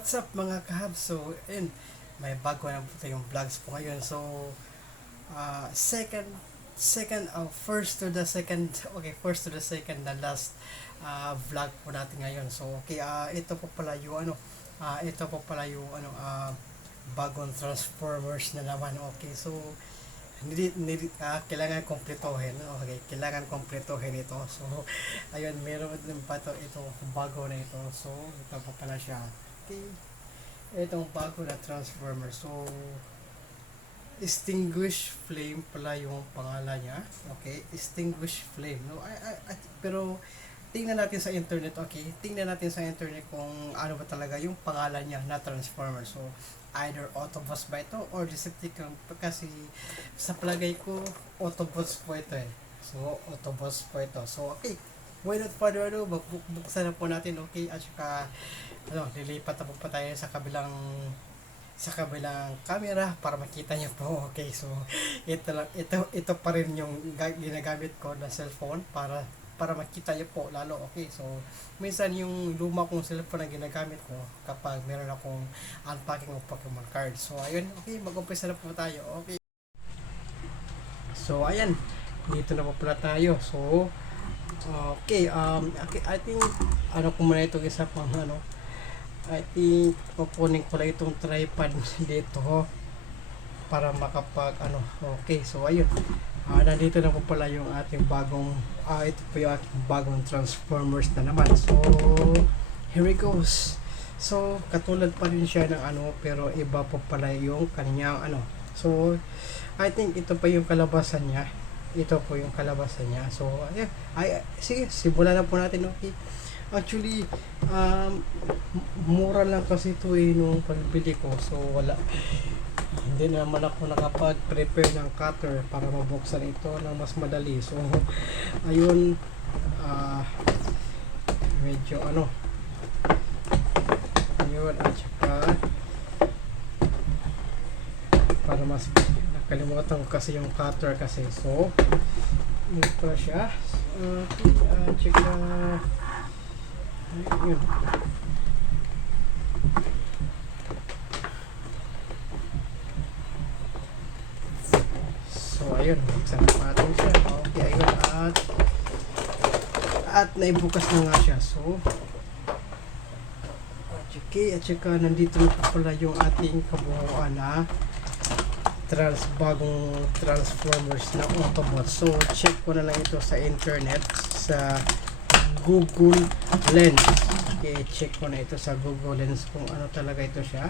What's up mga kahabs? So, ayun, may bago na po tayong vlogs po ngayon. So, first to the second, okay, first to the second na last vlog po natin ngayon. So, okay, ito po pala yung bagong Transformers na naman. Okay, so, kailangan kompletohin. Okay, kailangan kompletohin ito. So, ayun, meron din pa ito bago na ito. So, ito pa pala siya. Okay, itong bago na Transformer. So, Extinguish Flame pala yung pangalan niya. Okay, Extinguish Flame. No, pero tingnan natin sa internet, okay? Tingnan natin sa internet kung ano ba talaga yung pangalan niya na Transformer. So, either Autobots ba ito or Decepticon, kasi sa palagay ko Autobots po ito eh. So, Autobots po ito. So, okay. Without further ado, buksan na po natin, okay? At saka, lilipat na po pa tayo sa kabilang camera para makita niyo po. Okay, so ito pa rin yung ginagamit ko na cellphone para makita niyo po lalo. Okay, so minsan yung luma kong cellphone na ginagamit ko kapag meron akong unpacking of Pokemon cards. So ayun, okay, mag-umpisa na po tayo. Okay, so ayan, dito na po pala tayo. So okay, I think ko muna itong isa pang I think kukunin ko lang itong tripod dito para makapag okay, so ayun, nandito na po pala yung ating bagong ito po yung ating bagong Transformers na naman. So here it goes. So katulad pa rin siya ng pero iba po pala yung kanyang so I think ito pa yung kalabasan niya. Ito po yung kalabasan niya. So ayun, sige, simulan na po natin. Okay, actually mura lang kasi ito nung pagbili ko, so hindi naman ako nakapag-prepare ng cutter para mabuksan ito ng mas madali. So ayun, medyo ayun, at saka para mas nakalimutan ko kasi yung cutter kasi. So yun pa siya. At saka ayun. So ayun, buksan natin siya. Okay, ayun, at naibukas na nga siya. So okay, at saka nandito na pala yung ating kabuuan na bagong Transformers na Autobots. So check ko na lang ito sa internet, sa Google Lens. Okay, check ko na ito sa Google Lens kung ano talaga ito siya,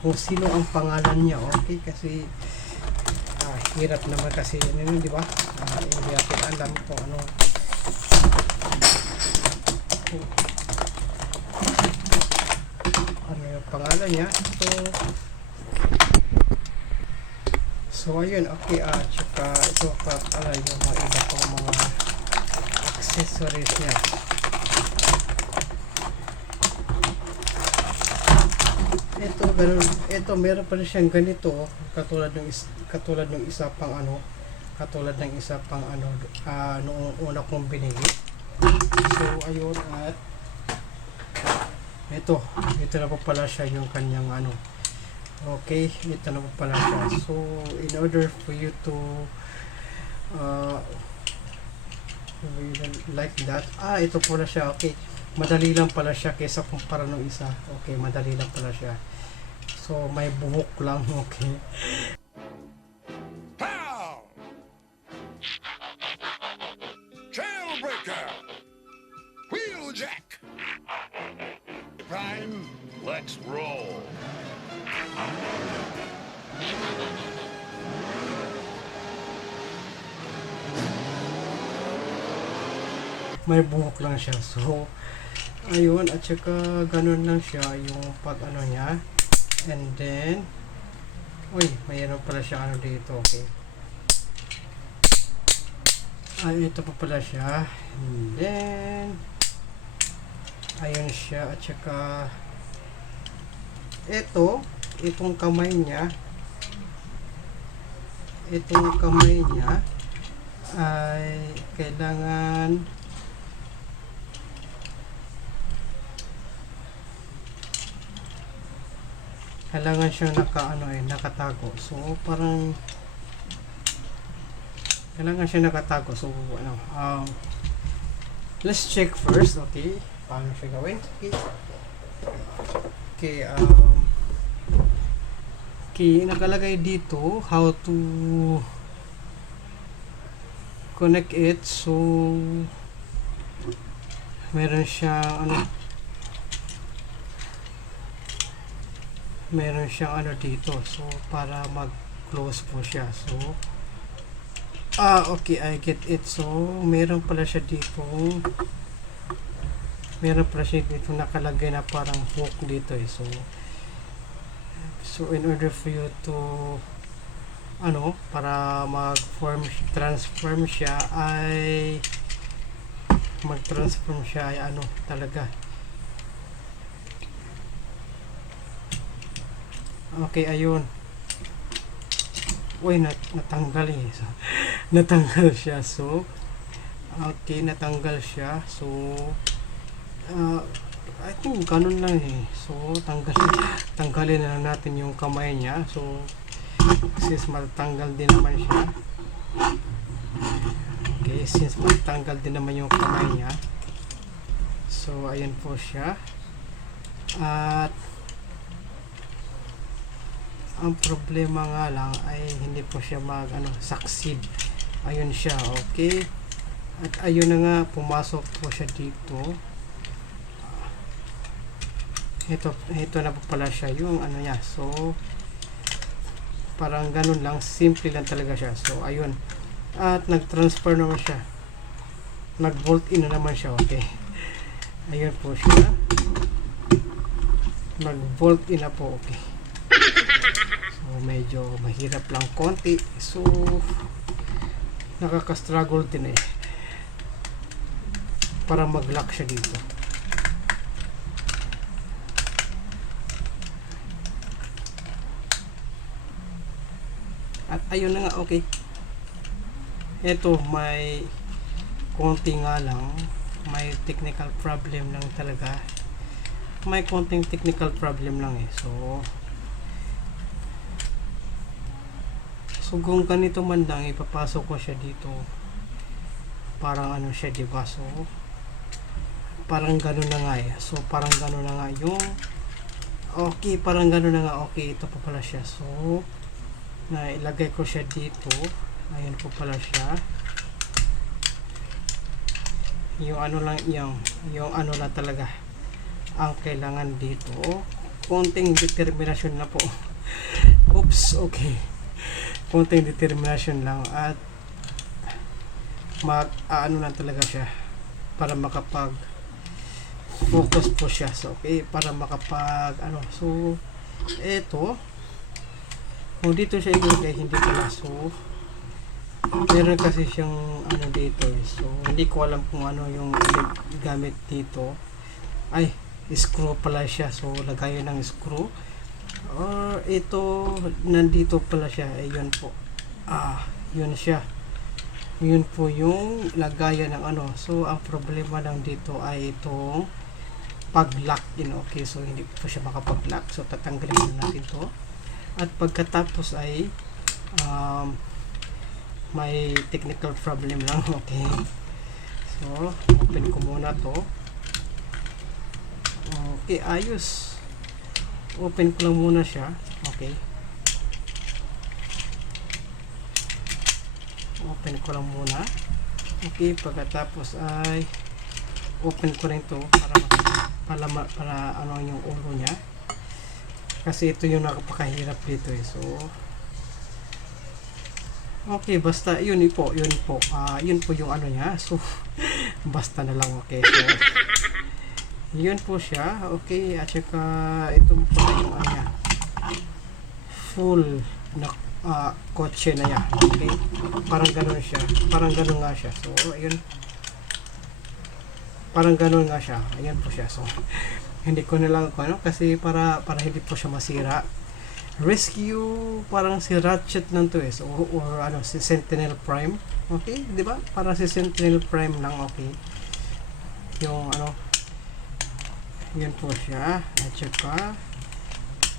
kung sino ang pangalan niya. Okay, kasi hirap naman kasi yun, di ba? Hindi natin alam kung ano yung pangalan niya. So ayun, okay, tsaka ito pa pala yung mga iba pang mga accessories niya. Ito meron pa rin siyang ganito, katulad ng isa pang noong una kong binili. So ayun, at ito na po pala siya yung kanyang okay, ito na po pala siya. So in order for you to like that, ito pala siya. Okay, madali lang pala siya kaysa kumpara ng isa. Okay, madali lang pala siya. So may buhok lang. Okay, Trailbreaker, Wheeljack, Prime, let's roll. may buhok lang siya. So ayun, at saka ganun lang siya yung pag niya. And then mayroon pala siya dito. Okay, ito pa pala siya. And then ayun siya, at saka itong kamay niya ay kailangan kailangan siyang nakatago. So parang kailangan siya nakatago. So let's check first. Okay, paano siya gawin? Okay, nakalagay dito how to connect it. So meron siyang dito. So para mag-close po siya. So okay, I get it. So meron pala siya dito nakalagay na parang hook dito eh. So in order for you to para transform siya ay talaga. Okay, ayun. Uy, natanggal eh. So, natanggal siya. So okay, natanggal siya. So I think ganun lang eh. So tanggalin na lang natin yung kamay niya. So since matatanggal din naman siya. Okay, since matatanggal din naman yung kamay niya. So ayan po siya. At ang problema nga lang ay hindi po siya succeed. Ayun siya, okay. At ayun na nga, pumasok po siya dito. Ito na po pala siya yung niya. So parang ganun lang, simple lang talaga siya. So ayun, at nag-transfer naman siya, nag-bolt in na naman siya. Okay, ayun po siya, nag-bolt in na po. Okay, so medyo mahirap lang konti. So nakaka-struggle din eh para mag-lock siya dito. At ayun na nga, okay. Ito may konti nga lang, may technical problem lang talaga. May konting technical problem lang eh. So kung ganito man lang, ipapasok ko siya dito. Parang siya, diba? So parang gano'n na nga eh. So parang gano'n na nga yung okay, parang gano'n na nga. Okay, ito pa pala siya. So na ilagay ko siya dito. Ayun po pala siya. Yung lang lang talaga ang kailangan dito. Konting determinasyon na po. Oops, okay. Konting determinasyon lang at lang talaga siya para makapag focus po siya. So okay, para makapag so eto, kung dito siya ilagay, hindi pala. So meron kasi siyang dito eh. So hindi ko alam kung yung gamit dito. Ay, screw pala siya. So lagayan ng screw, or ito nandito pala siya. Ayun po, yun siya. Yun po yung lagayan ng So ang problema lang dito ay itong pag-lock in. Okay, so hindi po siya makapag-lock. So tatanggalin natin to. At pagkatapos ay may technical problem lang. Okay, so open ko muna to. Okay, ayos. Open ko lang muna siya. Okay, open ko lang muna. Okay, pagkatapos ay open ko rin to para yung ulo niya. Kasi ito yung nakapakahirap dito eh. So okay, basta yun po yun po yung niya. So basta na lang. Okay, so yun po siya. Okay, at saka ito po yung niya, full na kotse na yan. Okay, parang ganun siya, parang ganun nga siya. So ayun, parang ganun nga siya. Ayan po siya. So hindi ko na lang kasi para hindi po siya masira. Rescue, parang si Ratchet lang to eh. So, or si Sentinel Prime. Okay, di ba? Parang si Sentinel Prime lang. Okay, yung yun po siya. At saka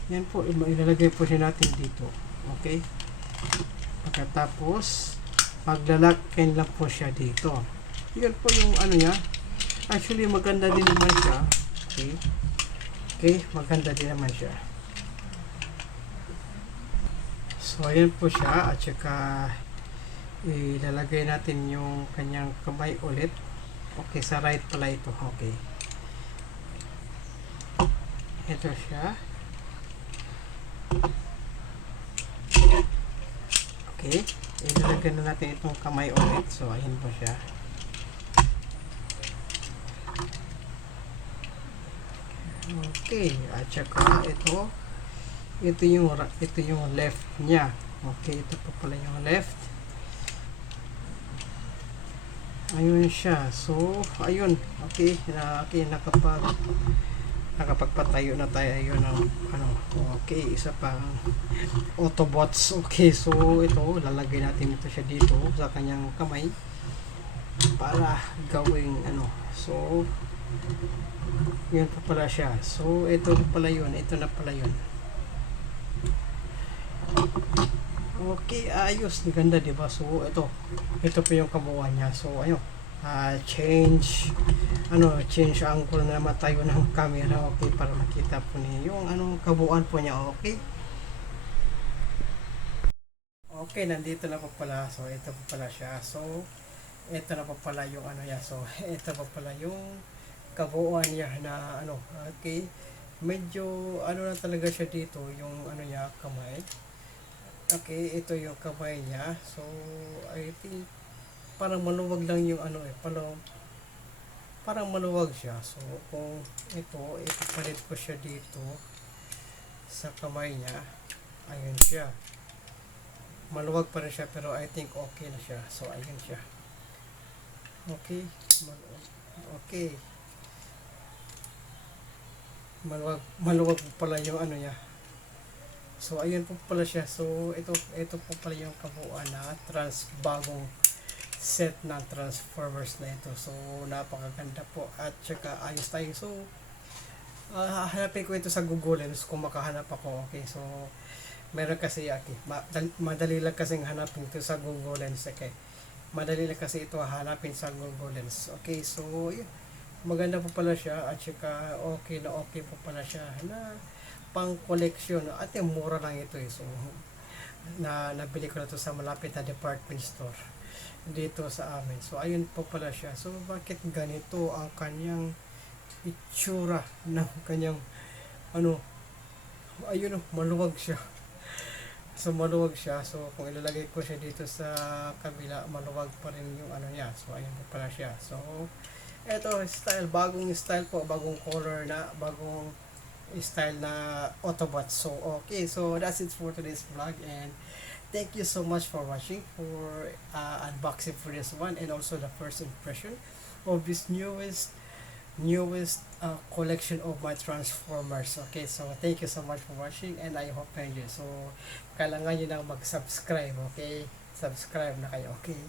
Yan po, ilalagay po siya natin dito. Okay? Pagkatapos, paglalagyan lang po siya dito. Yan po yung ano niya. Actually, maganda din naman siya. Okay? Okay, maganda din naman siya. So, ayan po siya. At saka, ilalagay natin yung kanyang kamay ulit. Okay, sa right pala ito. Okay. Ito siya. Okay. Ilalagay na natin itong kamay ulit. So, ayan po siya. Okay. At saka, ito yung left niya. Okay, ito po pala yung left. Ayun siya. So, ayun. Okay, nakapagpatayo na tayo. Ayun ang okay, isa pang Autobots. Okay, so ito, lalagay natin ito siya dito sa kanyang kamay para gawing So, yun pa pala siya. So, ito pala yun. Ito na pala yun. Okay, ayos. Ganda, diba? So, ito po yung kabuuan niya. So, ayun. Change angle na naman tayo ng camera. Okay, para makita po niyo yung kabuuan po niya. Okay. Okay, nandito na po pala. So, ito po pala siya. So, ito na po pala yung niya. So, ito po pala yung kabuuan niya na okay. Medyo na talaga siya dito yung niya, kamay. Okay, ito yung kamay niya. So, I think parang maluwag lang yung parang maluwag siya. So, kung ipapalit ko siya dito sa kamay niya, ayun siya. Maluwag pa rin siya, pero I think okay na siya. So, ayun siya. Okay. Okay. Maluwag pala yung niya. So, ayun po pala siya. So, ito po pala yung kabuuan na bagong set ng Transformers na ito. So, napakaganda po. At saka, ayos tayo. So, hanapin ko ito sa Google Lens kung makahanap ako. Okay, so, meron kasi madali lang kasing hanapin ito sa Google Lens. Okay, madali lang kasi ito hanapin sa Google Lens. Okay, so, yun. Maganda po pala siya. At saka, okay po pala siya na pang collection. At yung mura lang ito So, nabili ko na ito sa malapit na department store dito sa amin. So, ayun po pala siya. So, bakit ganito ang kanyang itsura ng kanyang ayun maluwag siya. So, maluwag siya. So, kung ilalagay ko siya dito sa kabila, maluwag pa rin yung niya. So, ayun po pala siya. So, eto, bagong style po, bagong color na, bagong style na Autobots. So, okay. So, that's it for today's vlog, and thank you so much for watching, for unboxing for this one, and also the first impression of this newest collection of my Transformers. Okay, so thank you so much for watching, and I hope you enjoy. So, kailangan nyo nang mag-subscribe. Okay, subscribe na kayo. Okay.